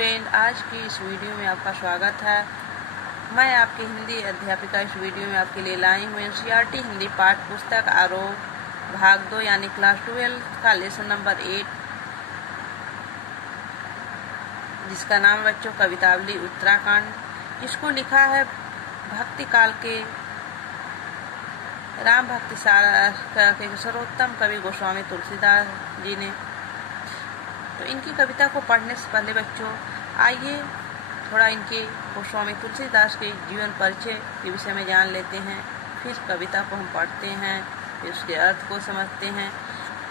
Student, आज की इस वीडियो में आपका स्वागत है। मैं आपकी हिंदी अध्यापिका इस वीडियो में आपके लिए लाई हूँ एनसीईआरटी हिंदी पाठ पुस्तक आरोह भाग 2 यानी क्लास 12 का लेसन नंबर 8, जिसका नाम बच्चों कवितावली उत्तराखंड। इसको लिखा है भक्ति काल के राम भक्ति सारा के सर्वोत्तम कवि गोस्वामी तुलसीदास जी ने। तो इनकी कविता को पढ़ने से पहले बच्चों आइए थोड़ा इनके गोस्वामी तुलसीदास के जीवन परिचय के विषय में जान लेते हैं। फिर कविता को हम पढ़ते हैं, फिर उसके अर्थ को समझते हैं।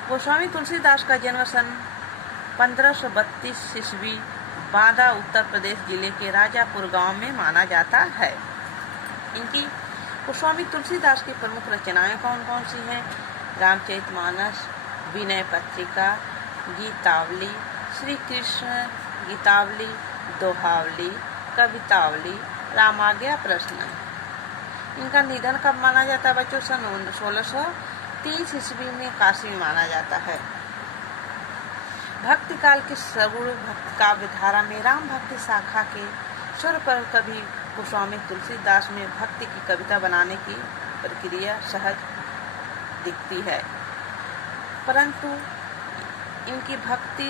गोस्वामी तुलसीदास का जन्म सन 1532 ईस्वी बांदा उत्तर प्रदेश जिले के राजापुर गांव में माना जाता है। इनकी गोस्वामी तुलसीदास की प्रमुख रचनाएं कौन कौन सी हैं? रामचरितमानस, विनय पत्रिका, गीतावली, श्री कृष्ण गीतावली, दोहावली, कवितावली, रामाज्ञा प्रश्न। इनका निधन कब माना जाता है बच्चों? सन 1630 ईस्वी में काशी में माना जाता है। भक्ति काल के सगुण भक्ति काव्य धारा में राम भक्ति शाखा के स्वर पर कवि गोस्वामी तुलसीदास में भक्ति की कविता बनाने की प्रक्रिया सहज दिखती है, परंतु इनकी भक्ति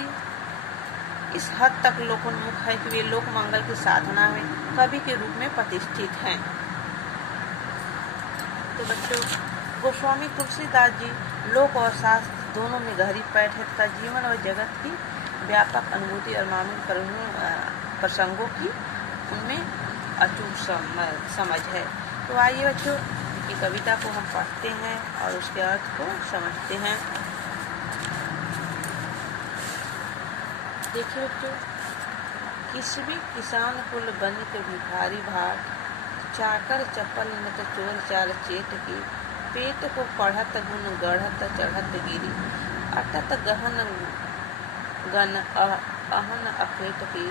इस हद तक लोकोन्मुख है कि वे लोक मंगल की साधना में कवि के रूप में प्रतिष्ठित हैं। तो बच्चों, गोस्वामी तुलसीदास जी लोक और शास्त्र दोनों में गहरी पैठ है तथा जीवन और जगत की व्यापक अनुभूति और मामूली प्रसंगों की उनमें अचूक समझ है। तो आइए बच्चों, इनकी कविता को हम पढ़ते हैं और उसके अर्थ को समझते हैं। देखिए बच्चों, किसी भी किसान कुल बनित भिखारी भाट, चाकर चपल नत चोर चार चेत की, पेट को पढ़त गुण गढ़त चढ़त गिरी, अटत गहन गन अहन अखेट की,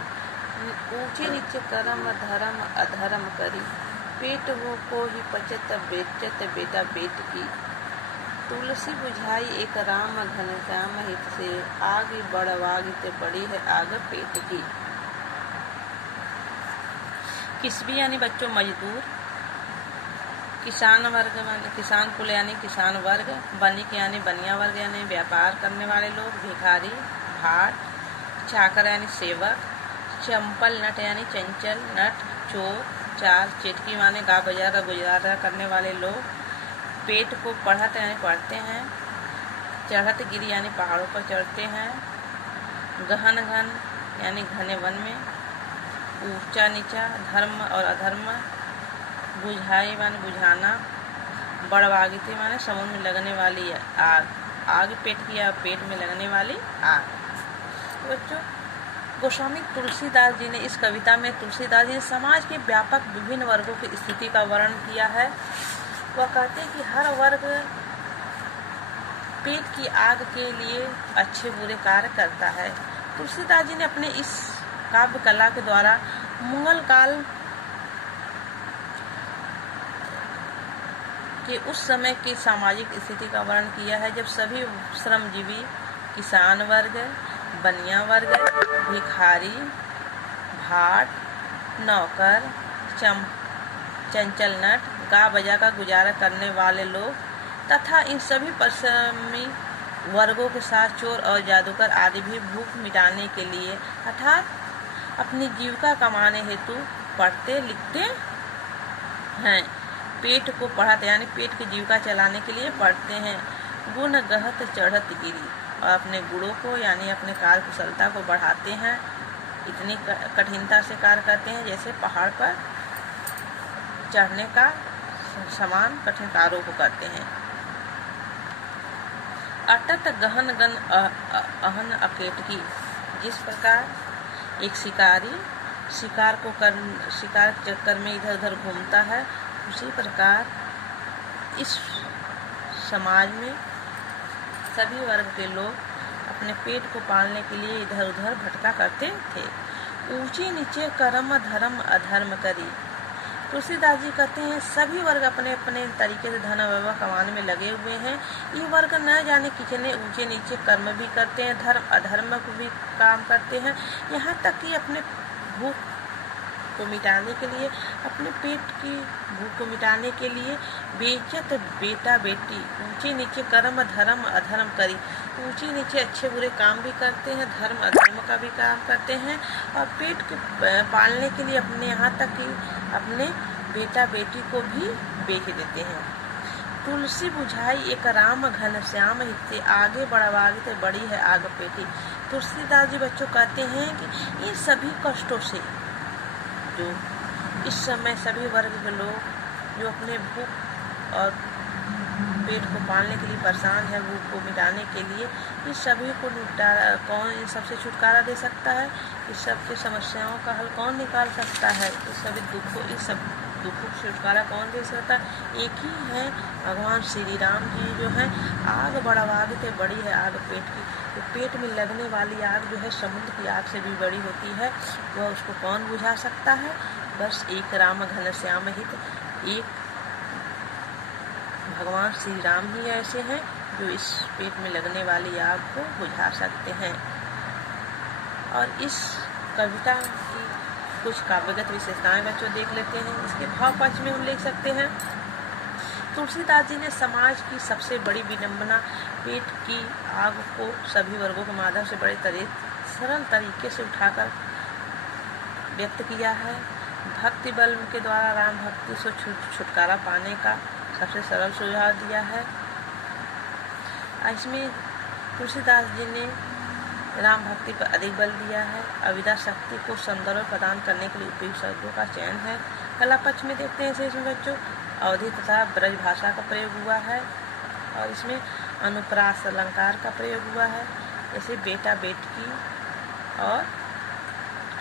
ऊंचे नीचे करम धर्म अधर्म करी, पेट वो को ही पचत बेचत बेटा बेट की, तुलसी बुझाई एक राम घनश्याम हित से, आगे बढ़वागित बड़ी है आग पेट की। किसबी यानी बच्चों मजदूर, किसान वर्ग यानी किसान कुल यानी किसान वर्ग, बनिक यानी बनिया वर्ग यानी व्यापार करने वाले लोग, भिखारी, भाट, चाकर यानी सेवक, चंपल नट यानी चंचल नट, चोर, चार, चिटकी माने गा बाजार का गुजारा करने वाले लोग, पेट को पढ़त यानी पढ़ते हैं, चढ़त गिरी यानी पहाड़ों पर चढ़ते हैं, गहन घन यानी घने वन में, ऊंचा नीचा, धर्म और अधर्म, बुझाई माने बुझाना, बड़वागिते माने समुद्र में लगने वाली आग, आग पेट की या पेट में लगने वाली आग। तो बच्चों, गोस्वामी तुलसीदास जी ने इस कविता में तुलसीदास जी ने समाज के व्यापक विभिन्न वर्गों की स्थिति का वर्णन किया है। वह कहते हैं कि हर वर्ग पेट की आग के लिए अच्छे बुरे कार्य करता है। तुलसीदास जी ने अपने इस काव्य कला के द्वारा मुगल काल के उस समय की सामाजिक स्थिति का वर्णन किया है, जब सभी श्रमजीवी, किसान वर्ग, बनिया वर्ग, भिखारी, भाट, नौकर, चंचल नट, गा बजा का गुजारा करने वाले लोग तथा इन सभी परिश्रमी वर्गों के साथ चोर और जादूगर आदि भी भूख मिटाने के लिए अर्थात अपनी जीविका कमाने हेतु पढ़ते लिखते हैं। पेट को पढ़ाते यानी पेट की जीविका चलाने के लिए पढ़ते हैं। गुण गहत चढ़त गिरी, और अपने गुणों को यानी अपने कार्य कुशलता को बढ़ाते हैं। इतनी कठिनता से कार्य करते हैं जैसे पहाड़ पर चढ़ने का समान कठिन कार्यों को करते हैं। अटत गहन गन अहन अकेट की, जिस प्रकार एक शिकारी शिकार के चक्कर में इधर उधर घूमता है, उसी प्रकार इस समाज में सभी वर्ग के लोग अपने पेट को पालने के लिए इधर उधर भटका करते थे। ऊंचे नीचे कर्म धर्म अधर्म करी, तुलसीदास जी कहते हैं सभी वर्ग अपने अपने तरीके से धन वैभव कमाने में लगे हुए हैं। ये वर्ग न जाने कितने ऊंचे नीचे कर्म भी करते हैं, धर्म अधर्म को भी काम करते हैं, यहाँ तक कि अपने भूख को मिटाने के लिए, अपने पेट की भूख को मिटाने के लिए बेइज्जत बेटा बेटी ऊंचे नीचे कर्म धर्म अधर्म करी, ऊंचे नीचे अच्छे बुरे काम भी करते हैं, धर्म अधर्म का भी काम करते हैं और पेट के पालने के लिए अपने यहाँ तक कि अपने बेटा बेटी को भी बेच देते हैं। तुलसी बुझाई एक राम घन श्याम हिते, आगे बढ़वागे तो बड़ी है आग पेटी। तुलसीदास जी बच्चों कहते हैं कि इन सभी कष्टों से जो इस समय सभी वर्ग के लोग जो अपने भूख और पेट को पालने के लिए परेशान है, भूख को मिटाने के लिए, इस सभी को निपटारा कौन इन सबसे छुटकारा दे सकता है, इस सब की समस्याओं का हल कौन निकाल सकता है, इस सब दुखों से छुटकारा कौन दे सकता है? एक ही है भगवान श्री राम जी जो हैं। आग बढ़वागे तो बड़ी है आग पेट की, तो पेट में लगने वाली आग जो है समुद्र की आग से भी बड़ी होती है, वह उसको कौन बुझा सकता है? बस एक राम घन श्याम हित, एक भगवान श्री राम ही ऐसे हैं जो इस पेट में लगने वाली आग को बुझा सकते हैं। और इस कविता की कुछ काव्यगत विशेषताएं बच्चों देख लेते हैं। इसके भाव पक्ष में हम लिख सकते हैं, तुलसीदास जी ने समाज की सबसे बड़ी विडंबना पेट की आग को सभी वर्गों के माध्यम से बड़े सरल तरीके से उठाकर व्यक्त किया है। भक्ति बल के द्वारा राम भक्ति से छुटकारा पाने का सबसे सरल सुझाव दिया है। इसमें तुलसीदास जी ने राम भक्ति पर अधिक बल दिया है। अविद्या शक्ति को संदर्भ प्रदान करने के लिए उपयुक्त शब्दों का चयन है। कला पक्ष में देखते हैं इसमें बच्चों अवधि तथा ब्रज भाषा का प्रयोग हुआ है और इसमें अनुप्रास अलंकार का प्रयोग हुआ है, जैसे बेटा बेटकी और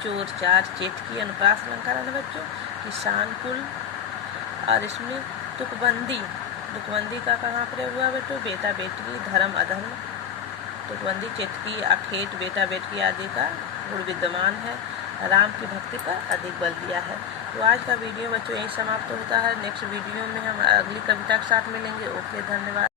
चोर चार चेटकी अनुप्रास अलंकार है बच्चों। किसान कुल और इसमें तुकबंदी का कहाँ प्रयोग हुआ बेटो? बेटा बेटकी धर्म अधर्म, तुकबंदी चेटकी अखेट बेटा बेटकी आदि का गुण विद्यमान है। राम की भक्ति पर अधिक बल दिया है। तो आज का वीडियो बच्चों यही समाप्त होता है। नेक्स्ट वीडियो में हम अगली कविता के साथ मिलेंगे। ओके, धन्यवाद।